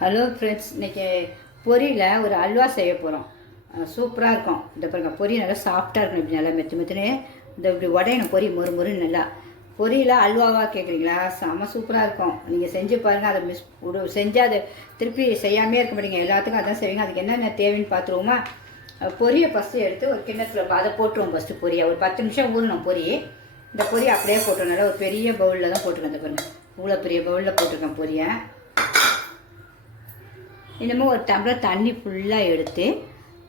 Hello friends, இன்றைக்கி பொரியில் ஒரு அல்வா செய்ய போகிறோம். சூப்பராக இருக்கும். இந்த பாருங்க, பொரி நல்லா சாஃப்டாக இருக்கணும். இப்படி நல்லா மெத்துனே இந்த இப்படி உடையணும். பொரி மொறுன்னு நல்லா. பொரியில் அல்வாவாக கேட்குறீங்களா? செம்ம சூப்பராக இருக்கும். நீங்கள் செஞ்சு பாருங்கள். அதை செஞ்சால் அதை திருப்பி செய்யாமே இருக்க மாட்டீங்க. எல்லாத்துக்கும் அதான் செய்வீங்க. அதுக்கு என்னென்ன தேவைன்னு பார்த்துருவோமா? பொரியை ஃபஸ்ட்டு எடுத்து ஒரு கிண்ணத்தில் அதை போட்டுருவோம். ஃபஸ்ட்டு பொரியை ஒரு 10 நிமிஷம் ஊறணும். பொரி இந்த பொரி அப்படியே போட்டுருவோம். நல்லா ஒரு பெரிய பவுலில் தான் போட்டுருக்கேன். இந்த பாருங்கள், இவ்வளோ பெரிய பவுலில் போட்டிருக்கேன் பொரியை. இன்னமும் ஒரு டம்ளர் தண்ணி ஃபுல்லாக எடுத்து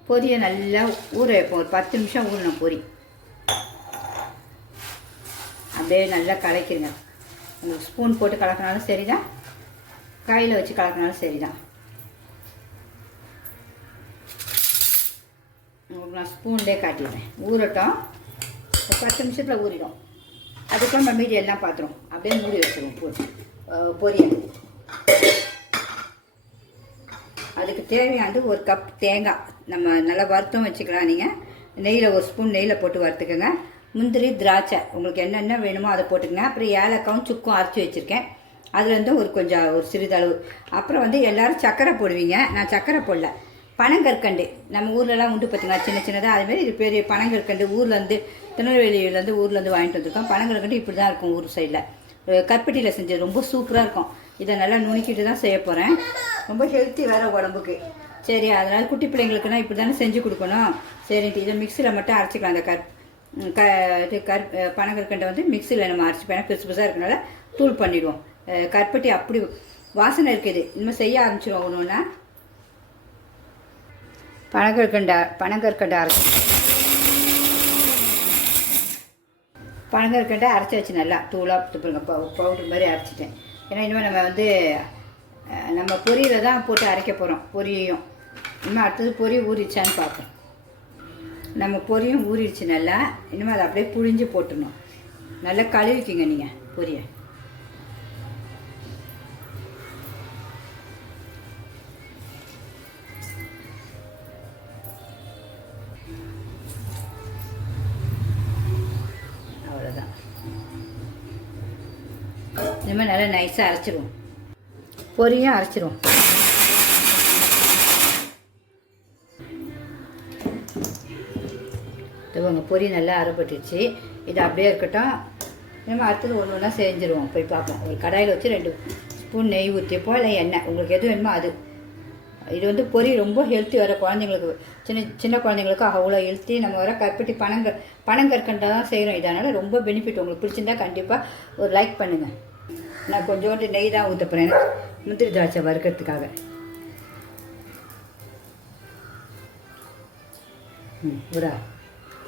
பொரியை நல்லா ஊற வைப்போம். ஒரு 10 நிமிஷம் ஊறணும் பொரி. அப்படியே நல்லா கலக்கிடுங்க. உங்களுக்கு ஸ்பூன் போட்டு கலக்கினாலும் சரி தான், கையில் வச்சு கலக்கினாலும் சரி தான். உங்களுக்கு நான் ஸ்பூன்லேயே காட்டிடுறேன். ஊறட்டும். ஒரு 10 நிமிஷத்தில் ஊறிடும். அதுக்கப்புறம் நம்ம மீதி எல்லாம் பார்த்துரும். அப்படியே மூடி வச்சுருவோம் பொரியை. அதுக்கு தேவையானது ஒரு கப் தேங்காய். நம்ம நல்லா வறுத்தும் வச்சுக்கலாம். நீங்கள் நெய்யில் ஒரு ஸ்பூன் நெய்யில் போட்டு வறுத்துக்கோங்க. முந்திரி, திராட்சை உங்களுக்கு என்னென்ன வேணுமோ அதை போட்டுக்கங்க. அப்புறம் ஏலக்காவும் சுக்கும் அரைச்சி வச்சுருக்கேன். அதுலேருந்து ஒரு சிறிதளவு. அப்புறம் எல்லோரும் சர்க்கரை போடுவீங்க. நான் சர்க்கரை போடல. பனங்கற்கண்டு நம்ம ஊர்லலாம் உண்டு பார்த்திங்களா, சின்ன சின்னதாக. அதுமாரி இது பெரிய பனங்கற்கண்டு ஊர்லேருந்து, ஊர்லேருந்து வாங்கிட்டு வந்திருக்கோம். பனங்கற்கண்டு இப்படி தான் இருக்கும் ஊர் சைடில். கற்பட்டியில் செஞ்சது ரொம்ப சூப்பராக இருக்கும். இதை நல்லா நுணுக்கிட்டு தான் செய்ய போகிறேன். ரொம்ப ஹெல்த்தி வேறு உடம்புக்கு. சரி, அதனால் குட்டி பிள்ளைங்களுக்குன்னா இப்படி தானே செஞ்சு கொடுக்கணும். சரின்ட்டு இதை மிக்சியில் மட்டும் அரைச்சிக்கலாம். அந்த பனங்கற்கண்டை மிக்சியில் நம்ம அரைச்சிப்பேன். பெருசு பெருசாக இருக்கனால தூள் பண்ணிவிடுவோம். கற்பட்டி அப்படி வாசனை இருக்குது. இனிமேல் செய்ய ஆரம்பிச்சிடுவோம். ஒன்று ஒன்றா பனங்கற்கண்டை அரைச்சி வச்சு நல்லா தூளாக துப்புங்க. பவுடர் மாதிரி அரைச்சிட்டேன். ஏன்னா இனிமேல் நம்ம பொரியில் தான் போட்டு அரைக்க போகிறோம். பொரியையும் இனிமேல் அடுத்தது பொரி ஊறிடுச்சான்னு பார்ப்போம். நம்ம பொரியும் ஊறிடுச்சு நல்லா. இனிமேல் அதை அப்படியே புழிஞ்சு போட்டுடணும். நல்லா கழுவிக்கிங்க நீங்கள் பொரியை. அவ்வளோதான். இனிமேல் நல்லா நைஸாக அரைச்சிடுவோம். பொரியும் அரைச்சிடுவோம். இதுவங்க பொரி நல்லா அரைப்பட்டுச்சு. இது அப்படியே இருக்கட்டும். இனிமேல் அடுத்தது ஒன்று ஒன்றா செஞ்சுருவோம். போய் பார்ப்போம். ஒரு கடாயில் வச்சு 2 ஸ்பூன் நெய் ஊற்றிப்போ, இல்லை எண்ணெய் உங்களுக்கு எது வேணுமோ அது. இது பொரி ரொம்ப ஹெல்த்தி. வர குழந்தைங்களுக்கு, சின்ன குழந்தைங்களுக்கு அவ்வளோ ஹெல்த்தி. நம்ம வர கற்பட்டி பனங்கற்கண்டை தான் செய்கிறோம். இதனால் ரொம்ப பெனிஃபிட். உங்களுக்கு பிடிச்சிருந்தா கண்டிப்பாக ஒரு லைக் பண்ணுங்கள். நான் கொஞ்சோண்டு நெய் தான் ஊற்ற போகிறேன், முந்திரி திராட்சை வறுக்கிறதுக்காக.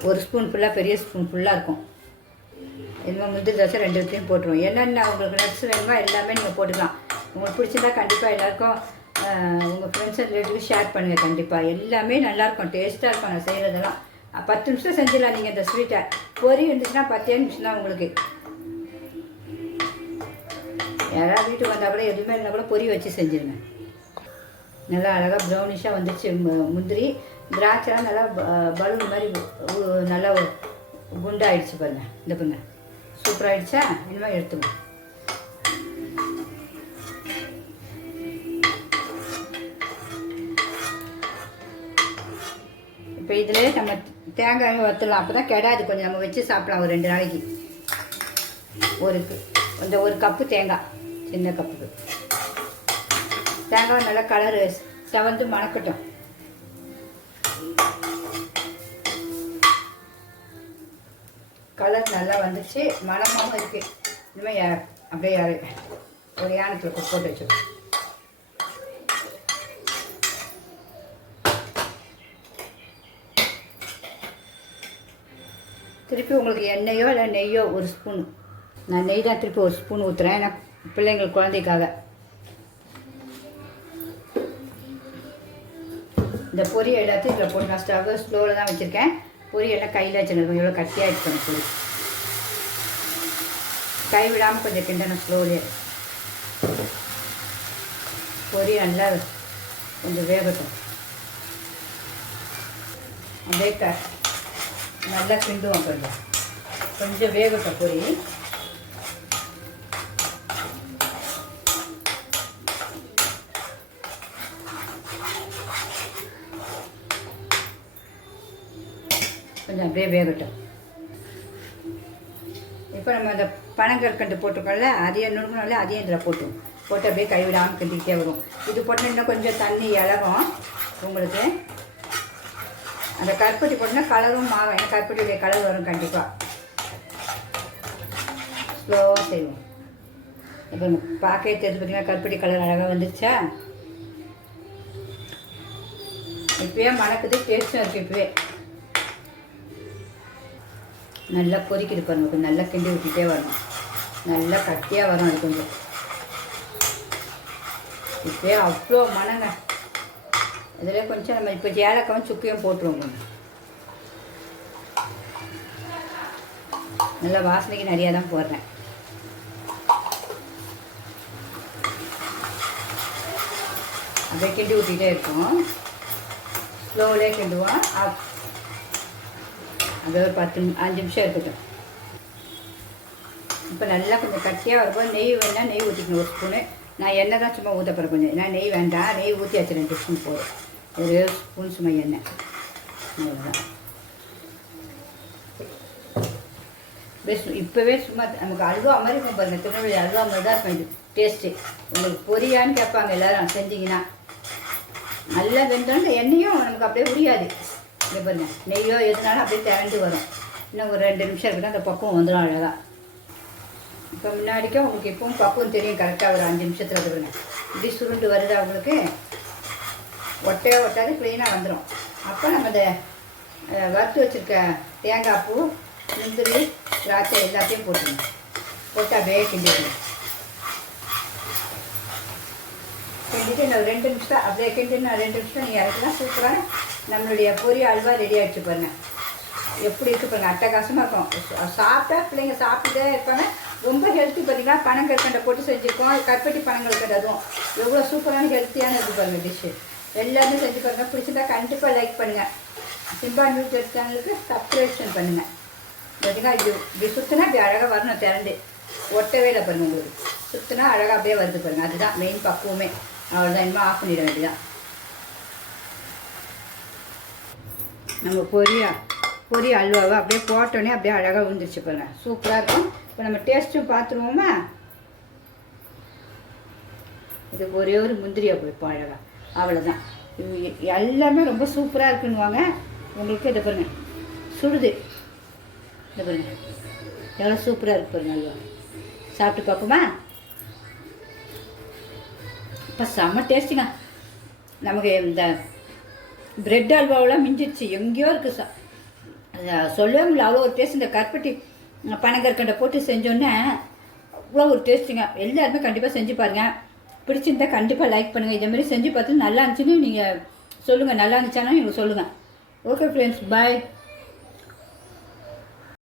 ஒரு ஸ்பூன் ஃபுல்லாக, பெரிய ஸ்பூன் ஃபுல்லாக இருக்கும். இனிமேல் முந்திரி திராட்சை 2 போட்டுருவோம். என்னென்ன உங்களுக்கு நட்ஸ் வேணுமோ எல்லாமே நீங்கள் போட்டுக்கலாம். உங்களுக்கு பிடிச்சிருந்தா கண்டிப்பாக எல்லாேருக்கும் உங்கள் ஃப்ரெண்ட்ஸ் அண்ட் ரிலேட்டிவ்ஸ் ஷேர் பண்ணுங்கள். கண்டிப்பாக எல்லாமே நல்லாயிருக்கும், டேஸ்ட்டாக இருக்கும். நான் செய்கிறதெல்லாம் 10 நிமிஷம் செஞ்சிடலாம். நீங்கள் இந்த ஸ்வீட்டை பொரி இருந்துச்சுன்னா 10 நிமிஷம் தான் உங்களுக்கு. யாராவது வீட்டுக்கு வந்தால் கூட எதுவுமே இருந்தால் கூட பொரி வச்சு செஞ்சுருங்க. நல்லா அழகாக ப்ரௌனிஷாக வந்துடுச்சு. முந்திரி திராட்சைலாம் நல்லா பலூன் மாதிரி நல்லா குண்டாகிடுச்சு பாருங்கள். இந்த பாருங்க, சூப்பராகிடுச்சா? இனிமேல் எடுத்துக்கணும். இப்போ இதில் நம்ம தேங்காய் வற்றலாம். அப்போ தான் கெடாது. கொஞ்சம் நம்ம வச்சு சாப்பிடலாம் ஒரு 2 நாளைக்கு. ஒரு கப்பு தேங்காய், சின்ன கப்புக்கு தேங்காய் நல்லா கலரு செவந்து மணக்கட்டும். கலர் நல்லா வந்துச்சு, மணமாகவும் இருக்குது. இனிமேல் அப்படியே ஒரு யானத்தில் போட்டு வச்சுருக்கோம். திருப்பி உங்களுக்கு எண்ணெயோ இல்லை நெய்யோ ஒரு ஸ்பூன். நான் நெய் தான் திருப்பி ஒரு ஸ்பூன் ஊற்றுறேன். ஏன்னா பிள்ளைங்களுக்கு, குழந்தைக்காக. இந்த பொரி எல்லாத்தையும் இதில் போட்டு நான் ஸ்டவ் ஸ்லோவில் தான் வச்சுருக்கேன். பொரி எல்லாம் கையில் வச்சுருக்கோம். எவ்வளோ கட்டியாக இருக்கணும் பொரி. கை விடாமல் கொஞ்சம் கிண்டணும் ஸ்லோவிலே. பொரி நல்லா கொஞ்சம் வேகட்டும். அப்படியே நல்லா கிண்டுவோம். கொஞ்சம் வேகட்டும் பொரி. கொஞ்சம் அப்படியே வேகட்டும். இப்போ நம்ம அந்த பனங்கற்கண்டு போட்டிருக்கோம்ல, அதையும் நுணுக்கணும்ல, அதையும் இதில் போட்டு அப்படியே கைவிடாமல் கிண்டிக்கிட்டே வரும். இது போட்டு இன்னும் கொஞ்சம் தண்ணி இலகும் உங்களுக்கு. அந்த கருப்பட்டி போட்டுனா கலரும் மாறும். ஏன்னா கருப்பட்டியுடைய கலர் வரும் கண்டிப்பாக. ஸ்லோவாக செய்வோம். இப்போ பார்க்கவே தெரிஞ்சு பார்த்தீங்கன்னா கருப்பட்டி கலர் அழகாக வந்துருச்சா? இப்போயே மணக்குது, டேஸ்ட்டும் இருக்குது. இப்போவே நல்லா கொதிக்கிது பாருங்க. கொஞ்சம் நல்லா கிண்டி விட்டுட்டே வரணும். நல்லா கட்டியாக வரும். அது கொஞ்சம் இப்போயே அவ்வளோ மணங்க. இதில் கொஞ்சம் நம்ம இப்போ ஏலக்காவும் சுக்கையும் போட்டுருவோம். கொஞ்சம் நல்லா வாசனைக்கு நிறையா தான் போடுறேன். அப்படியே கிண்டி ஊற்றிட்டே இருக்கும். ஸ்லோவிலே கிண்டுவோம். அது ஒரு 5 நிமிஷம் இருக்கட்டும். இப்போ நல்லா கொஞ்சம் கட்டியாக வரும்போது நெய் வேணால் நெய் ஊற்றிக்கணும் 1 ஸ்பூனு. நான் எண்ணெய் தான் சும்மா ஊற்ற போகிறேன். கொஞ்சம் நான் நெய் வேண்டாம், நெய் ஊற்றி வச்சு 2 ஸ்பூன் போதும். 1 ஸ்பூன் சும்மா எண்ணெய், அவ்வளோதான். இப்போவே சும்மா நமக்கு அல்வா மாதிரி இருக்கும் பாருங்கள். திருநெல்வேலி அல்வா மாதிரி தான் இருக்கும் இது டேஸ்ட்டு. உங்களுக்கு பொரியான்னு கேட்பாங்க எல்லோரும் செஞ்சிங்கன்னா. நல்லா வெந்தோம். எண்ணெயும் நமக்கு அப்படியே உரியாது. இங்கே பாருங்கள், நெய்யோ எதுனாலும் அப்படியே திரண்டு வரும். இன்னும் ஒரு 2 நிமிஷம் இருக்குன்னா அந்த பக்குவம் வந்துடும் அழகாக. இப்போ முன்னாடிக்கே உங்களுக்கு இப்பவும் பக்குவம் தெரியும் கரெக்டாக. ஒரு 5 நிமிஷத்தில் இருக்குங்க. இப்படி சுருண்டு வருதா உங்களுக்கு? ஒட்டையாக ஒட்டாது, க்ளீனாக வந்துடும். அப்போ நம்ம இந்த வறுத்து வச்சுருக்க தேங்காய் பூ, முந்திரி, திராட்சை எல்லாத்தையும் போட்டுருங்க. போட்டு அப்படியே கிண்டிடணும். கிண்டிட்டு இன்னும் 2 நிமிஷம் அப்படியே கிண்டினா 2 நிமிஷம் நீங்கள் இறக்கலாம். சூப்பராக நம்மளுடைய பொரி அல்வா ரெடி ஆகிடுச்சு பாருங்கள். எப்படி இருக்குது பாருங்கள், அட்டகாசமாக இருக்கும். சாப்பிட்டா பிள்ளைங்க சாப்பிட்டுட்டே இருப்பாங்க. ரொம்ப ஹெல்த்தி பார்த்தீங்கன்னா. பனங்கற்கண்டை போட்டு செஞ்சுருக்கோம். கருப்பட்டி பனங்கற்கண்டு, அதுவும் எவ்வளோ சூப்பரான ஹெல்த்தியான இருக்குது பாருங்கள் டிஷ்ஷு. எல்லாமே செஞ்சு பாருங்கள். பிடிச்சிருந்தா கண்டிப்பாக லைக் பண்ணுங்கள். சிம்பா நியூஸ் சேனலுக்கு சப்ஸ்கிரிப்ஷன் பண்ணுங்கள். பார்த்தீங்கன்னா இப்படி சுற்றினா இப்படி அழகாக வரணும். திரண்டு ஒட்டவே இல்லை பாருங்கள். உங்களுக்கு சுற்றினா அழகாக அப்படியே வருது பாருங்கள். அதுதான் மெயின் பக்குவமே. அவ்வளோதான். இனிமேல் ஆஃப் பண்ணிட வேண்டியதான். நம்ம பொரி அல்வாவை அப்படியே போட்டோன்னே அப்படியே அழகாக விழுந்துருச்சு பாருங்கள். சூப்பராக இருக்கும். இப்போ நம்ம டேஸ்ட்டும் பார்த்துருவோமா? இது ஒரே ஒரு முந்திரியை போய்ப்போம் அழகாக. அவ்வளோதான். எல்லாமே ரொம்ப சூப்பராக இருக்குன்னுவாங்க. உங்களுக்கு இதை பாருங்கள், சுடுது. இதை பாருங்கள் எவ்வளோ சூப்பராக இருக்கு பாருங்கள் அல்வா. சாப்பிட்டு பார்ப்போமா? இப்போ செம்ம டேஸ்ட்டுங்க. நமக்கு இந்த பிரெட் அல்வாவெலாம் மிஞ்சிடுச்சு. எங்கேயோ இருக்குது. சொல்லவே முடியல, அவ்வளோ ஒரு டேஸ்ட். இந்த கருப்பட்டி பனங்கற்கண்டை போட்டு செஞ்சோன்னே அவ்வளோ ஒரு டேஸ்ட்டுங்க. எல்லாருமே கண்டிப்பாக செஞ்சு பாருங்கள். பிடிச்சிருந்தா கண்டிப்பாக லைக் பண்ணுங்கள். இதேமாதிரி செஞ்சு பார்த்து நல்லா இருந்துச்சுன்னு நீங்கள் சொல்லுங்கள். நல்லா இருந்துச்சானா நீங்கள் சொல்லுங்கள். ஓகே ஃப்ரெண்ட்ஸ், பாய்.